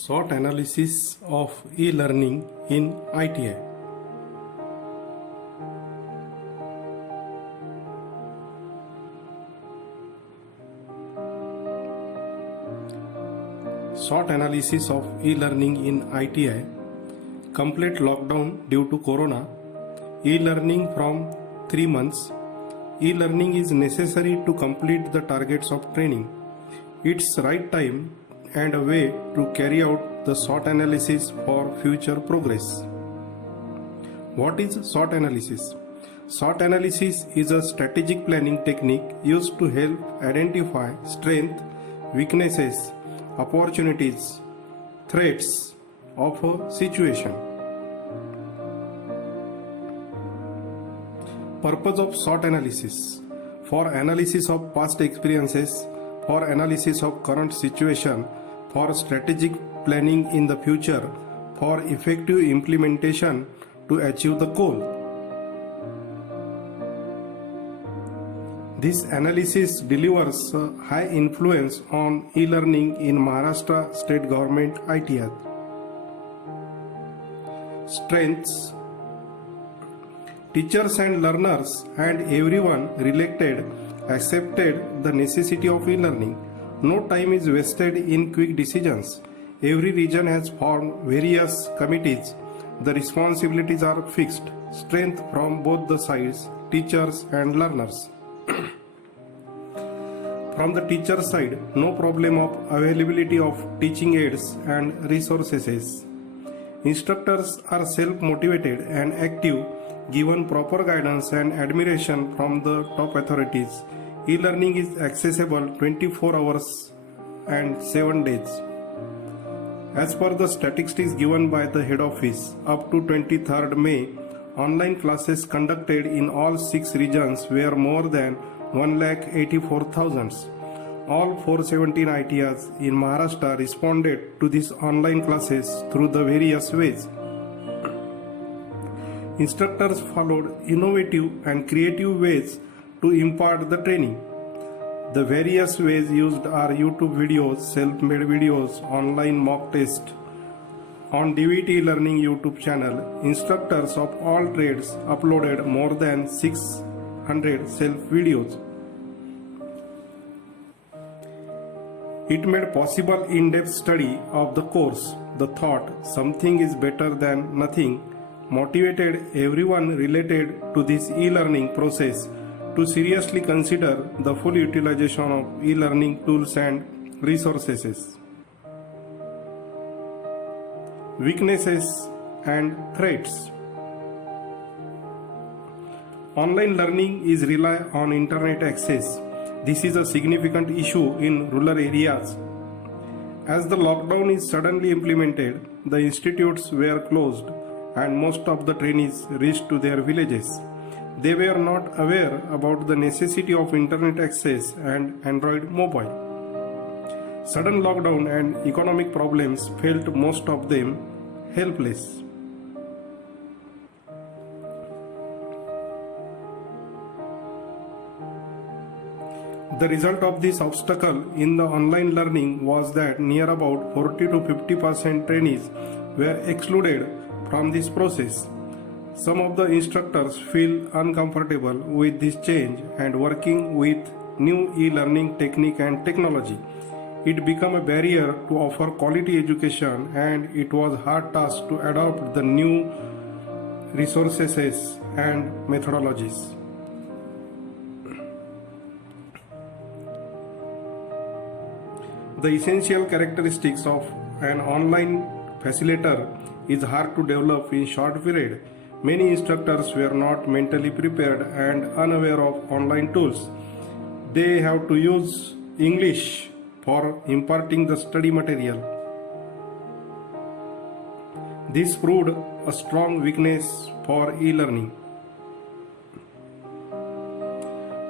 SWOT analysis of e-learning in ITI. SWOT analysis of e-learning in ITI. Complete lockdown due to Corona. E-learning from 3 months. E-learning is necessary to complete the targets of training. It's right time and a way to carry out the SWOT analysis for future progress. What is SWOT analysis? SWOT analysis is a strategic planning technique used to help identify strengths, weaknesses, opportunities, threats of a situation. Purpose of SWOT analysis: for analysis of past experiences, for analysis of current situation, for strategic planning in the future, for effective implementation to achieve the goal. This analysis delivers a high influence on e-learning in Maharashtra State Government ITI. Strengths: teachers and learners and everyone related accepted the necessity of e-learning. No time is wasted in quick decisions. Every region has formed various committees. The responsibilities are fixed. Strength from both the sides, teachers and learners. From the teacher side, no problem of availability of teaching aids and resources. Instructors are self-motivated and active, given proper guidance and admiration from the top authorities. E-learning is accessible 24 hours and 7 days. As per the statistics given by the head office, up to 23rd May, online classes conducted in all 6 regions were more than 1,84,000. All 417 ITIs in Maharashtra responded to these online classes through the various ways. Instructors followed innovative and creative ways to impart the training. The various ways used are YouTube videos, self-made videos, online mock test. On DVT Learning YouTube channel, instructors of all trades uploaded more than 600 self-videos. It made possible in-depth study of the course. The thought, something is better than nothing, motivated everyone related to this e-learning process to seriously consider the full utilization of e-learning tools and resources. Weaknesses and threats. Online learning is rely on internet access. This is a significant issue in rural areas. As the lockdown is suddenly implemented, the institutes were closed and most of the trainees reached to their villages. They were not aware about the necessity of internet access and Android mobile. Sudden lockdown and economic problems felt most of them helpless. The result of this obstacle in the online learning was that near about 40 to 50% trainees were excluded from this process. Some of the instructors feel uncomfortable with this change and working with new e-learning technique and technology. It became a barrier to offer quality education and it was hard task to adopt the new resources and methodologies. The essential characteristics of an online facilitator is hard to develop in short period. Many instructors were not mentally prepared and unaware of online tools. They have to use English for imparting the study material. This proved a strong weakness for e-learning.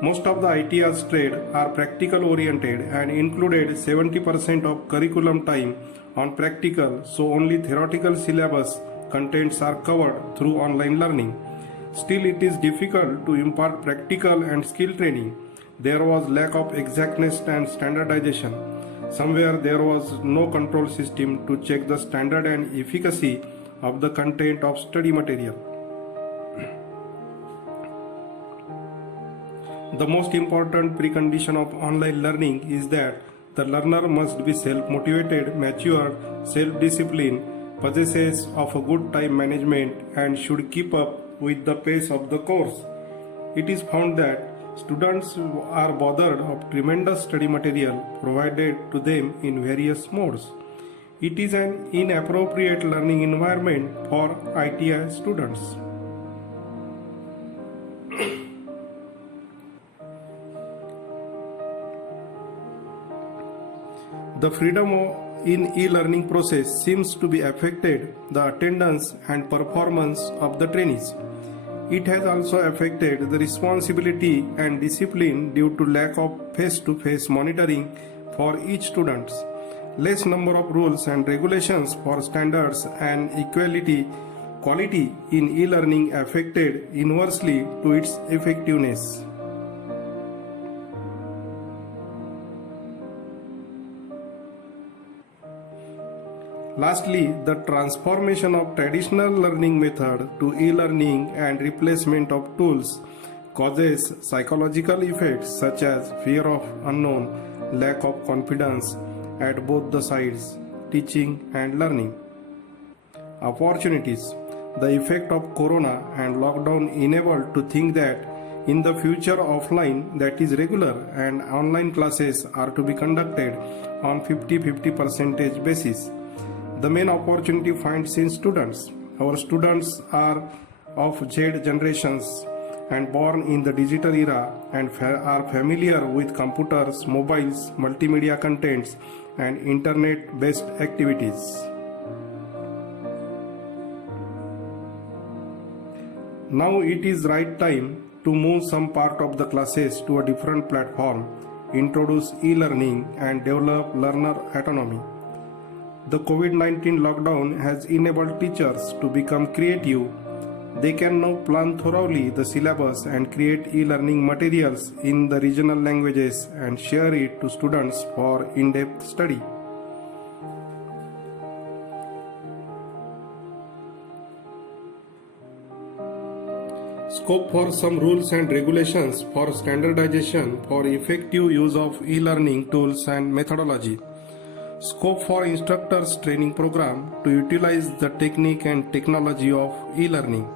Most of the ITIs trade are practical oriented and included 70% of curriculum time on practical, so only theoretical syllabus contents are covered through online learning. Still, it is difficult to impart practical and skill training. there was lack of exactness and standardization. Somewhere there was no control system to check the standard and efficacy of the content of study material. The most important precondition of online learning is that the learner must be self-motivated, mature, self-disciplined, possesses of a good time management, and should keep up with the pace of the course. It is found that students are bothered of tremendous study material provided to them in various modes. It is an inappropriate learning environment for ITI students. The freedom in e-learning process seems to be affected the attendance and performance of the trainees. It has also affected the responsibility and discipline due to lack of face-to-face monitoring for each student. Less number of rules and regulations for standards and quality in e-learning affected inversely to its effectiveness. Lastly, the transformation of traditional learning method to e-learning and replacement of tools causes psychological effects such as fear of unknown, lack of confidence at both the sides, teaching and learning. Opportunities. The effect of corona and lockdown enabled to think that in the future offline, that is regular, and online classes are to be conducted on 50-50% basis. The main opportunity finds in students. Our students are of Z generations and born in the digital era and are familiar with computers, mobiles, multimedia contents and internet-based activities. Now it is right time to move some part of the classes to a different platform, introduce e-learning and develop learner autonomy. The COVID-19 lockdown has enabled teachers to become creative. They can now plan thoroughly the syllabus and create e-learning materials in the regional languages and share it to students for in-depth study. Scope for some rules and regulations for standardization for effective use of e-learning tools and methodology. Scope for instructors training program to utilize the technique and technology of e-learning.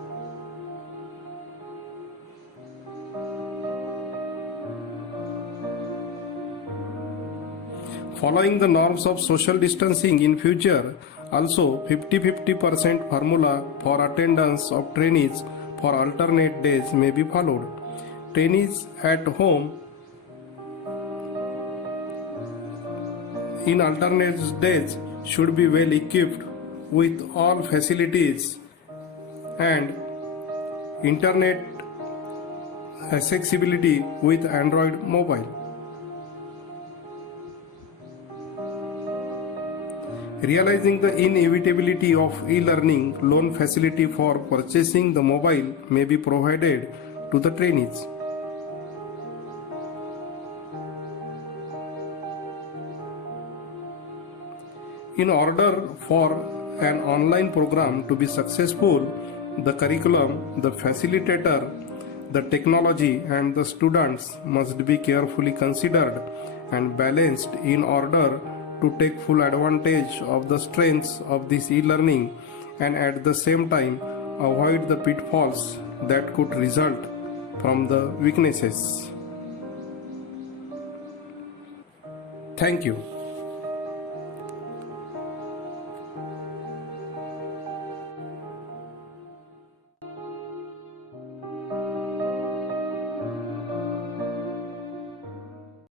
Following the norms of social distancing in future, also 50-50% formula for attendance of trainees for alternate days may be followed. Trainees at home in alternate days should be well equipped with all facilities and internet accessibility with Android mobile. Realizing the inevitability of e-learning, loan facility for purchasing the mobile may be provided to the trainees. In order for an online program to be successful, the curriculum, the facilitator, the technology and the students must be carefully considered and balanced in order to take full advantage of the strengths of this e-learning and at the same time avoid the pitfalls that could result from the weaknesses. Thank you.